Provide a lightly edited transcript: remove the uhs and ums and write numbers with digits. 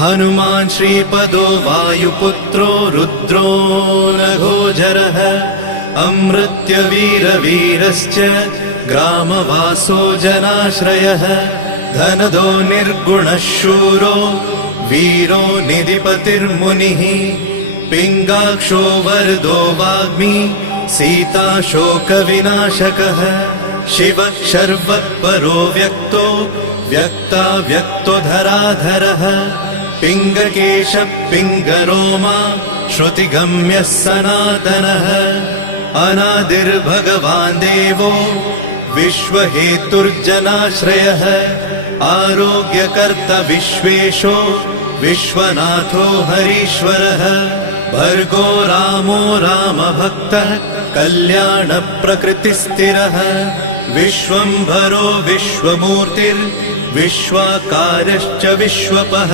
हनुमान् श्रीपदो वायुपुत्रो रुद्रो नघोजरः अमृत्यवीरवीरश्च ग्रामवासो जनाश्रयः धनदो निर्गुणः शूरो वीरो निधिपतिर्मुनिः पिङ्गाक्षो वरदो वाग्मी सीताशोकविनाशकः शिवः शर्वत्परो व्यक्तो व्यक्ताव्यक्तो धराधरः पिङ्गकेशः पिङ्गरोमा श्रुतिगम्यः सनातनः अनादिर्भगवान् देवो विश्वहेतुर्जनाश्रयः आरोग्यकर्ता विश्वेशो विश्वनाथो हरीश्वरः भर्गो रामो रामभक्तः कल्याणप्रकृतिस्थिरः विश्वम्भरो विश्वमूर्तिर्विश्वाकारश्च विश्वपः।